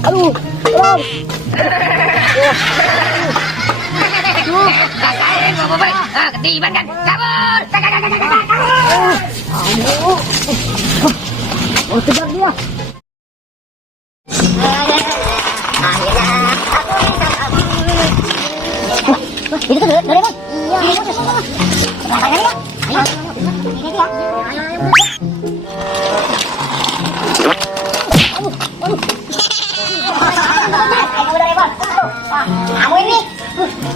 Aduh, tolong. Rasain Bobo Boy. Ketiban kan. Kabur. Aduh. Oh, kejar dia. Itu tuh Doraemon. Iya. Ayo. Ini dia. Kamu ini,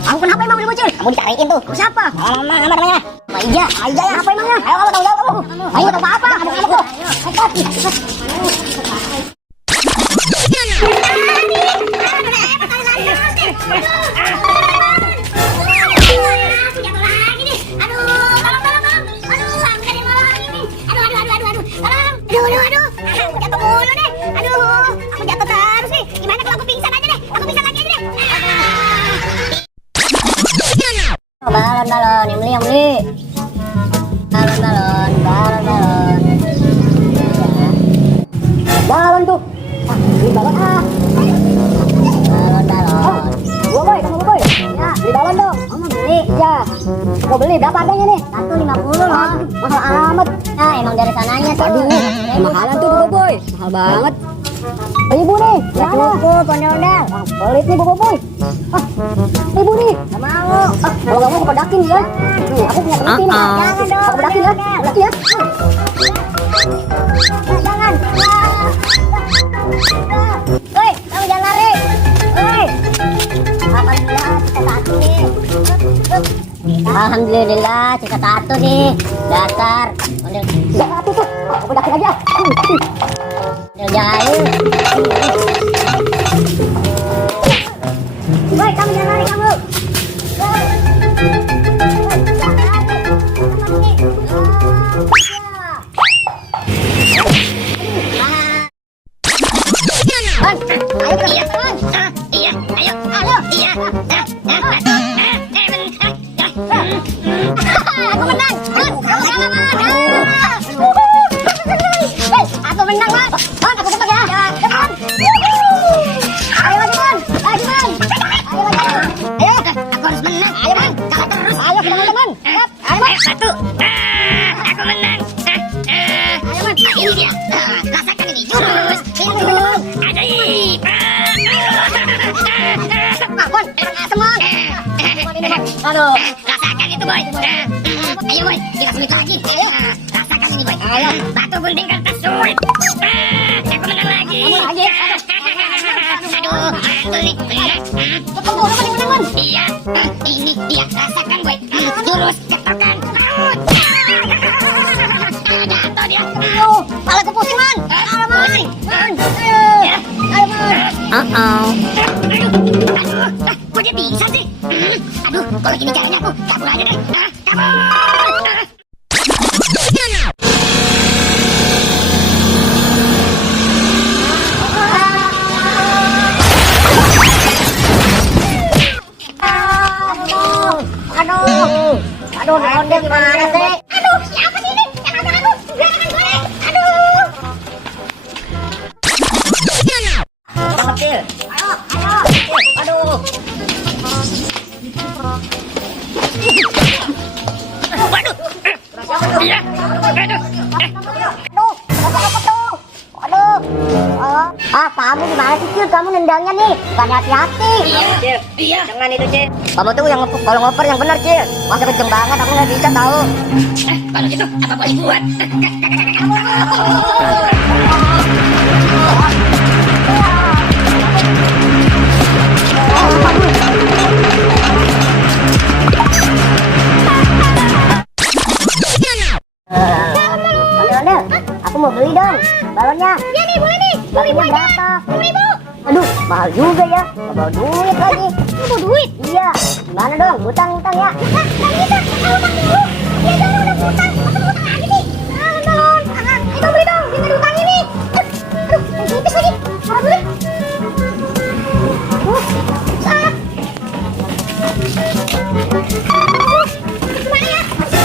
kamu kenapa emang udah bocil? Kamu dicariin tuh. Siapa? Nama namanya. Aija ya. Apa emangnya? Ayo kamu tahu kamu. Ayo tahu apa? Balon, yang beli. Balon tuh. Beli balon Balon. Kamu boy. Ya, beli balon dong. Kamu beli? Ya. Mau beli berapa harganya nih? 150 loh. Mahal amat. Nah, emang dari sananya sih. Aduh, mahalan tuh boy. Mahal banget. Ibu nih, ya cukup, ondel-ondel. Pelit nih boy. Ibu nih, gak mau. Kalau gak mau aku pedakin ya. Aku punya pelit nih. Jangan dong. Aku pedakin ya. Jangan. Woi, kamu jangan lari. Woi. Alhamdulillah, cita satu nih. Dasar. Cita satu tuh. Aku pedakin aja. Jauh. Woi, kamu jangan lari kamu. Aku menang. Aku menang, Bang. Bang, aku cepat ya. Ayo, Bang. Ayo, aku harus menang. Ayo, Bang. Kalah terus. Ayo, teman-teman. Ayo, Bang. Satu. Aku menang. Ayo, Bang. Ini dia. Rasakan ini. Jurus. Ajaib. Bang, semang. Aduh. Rasakan itu, Boy. Ayo, Boy. Kita menikah lagi. Ayo. Rasakan ini, Boy. Ayo. Batu gunting kertas sulit. Aku menang lagi. Aduh, mantul nih. Iya, ini dia. Rasakan, Boy. Jurus ketokan. Jatuh dia. Kepalaku pusing, Man. Pusing. Ayo, Man. Kok dia bisa sih? Aduh, kalau gini caranya aku kabur aja deh. Kabur. Aduh, ondel gimana sih? Aduh, siapa sih ini? Yang nabrak aku? Jangan gue deh. Aduh. Yang kecil. Ayo. Aduh. Waduh. Iya. Aduh. Kamu gimana sih, Cil? Kamu nendangnya nih. Bukan hati-hati. Iya. Jangan itu, Cil. Kamu tuh yang kalau ngoper yang benar, Cil. Masa kenceng banget, aku nggak bisa tahu. Kalau gitu, apa boleh buat? Aku mau beli dong balonnya. Iya nih, boleh nih. 10.000 berapa? 10.000. Aduh, mahal juga ya. Bawa duit lagi. Bawa duit? Iya. Gimana dong? Utang ya. Utang bisa. Utang dulu. Ya jangan udah utang. Masa utang lagi sih? Belum. Itu beli dong. Jangan utang ini. Aduh, yang tipis lagi. Mau beli?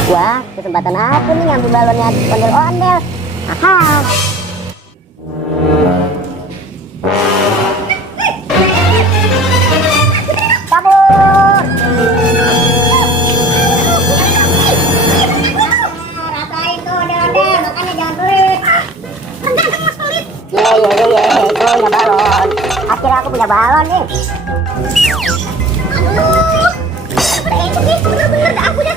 Wah, kesempatan aku nih ngambil balonnya ondel-ondel. Mahal. Kabur. Rasain tuh ondel-ondel, makanya jangan pelit. Ye, punya balon. Akhirnya aku punya balon nih. Bener-bener dah aku dah.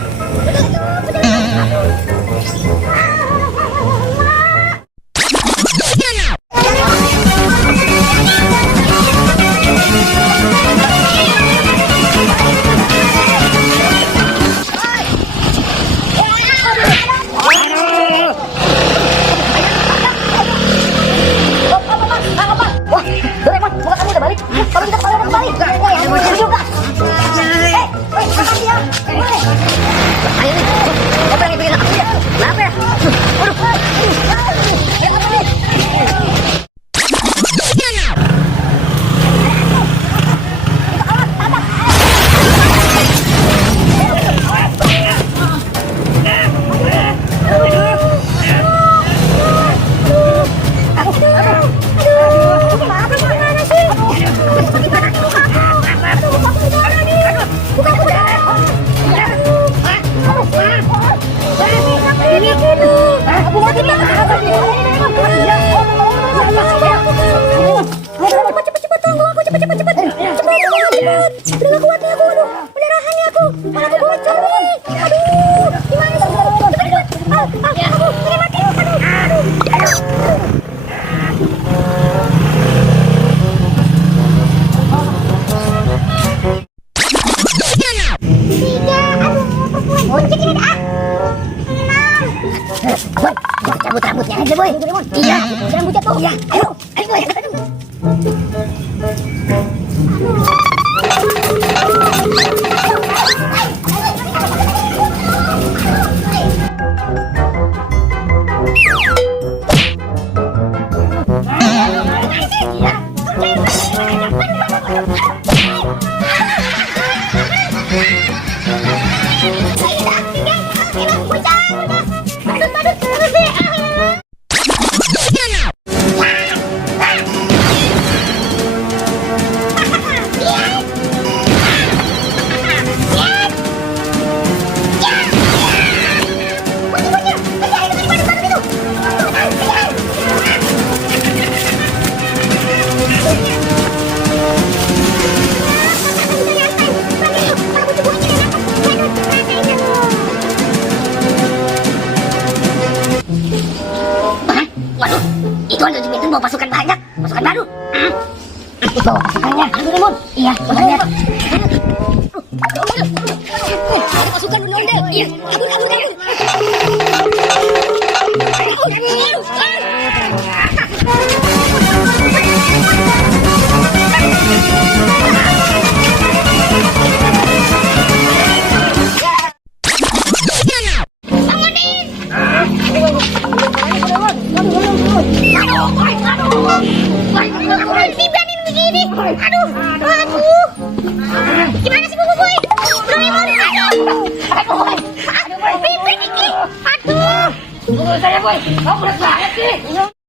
Wah, Doraemon, muka kamu udah balik. Kalau kita kembali kembali. Ya, juga. Makasih ya. Ayo nih. Apa yang bikin aku ya? Kenapa ya? Cabut rambutnya aja, boy. Iya, rambutnya tuh. Iya, ayo, boy. Itu ada di pintu bawa pasukan banyak, pasukan baru. Bawa pasukannya, Doraemon. Iya, benar. Ada pasukan ondel. Iya, kabur. Dibanin begini. Aduh. Gimana sih Bobo Boy? Doraemon, aduh. Ribet ini. Aduh. Tunggu saya, boy. Kamu berat banget sih.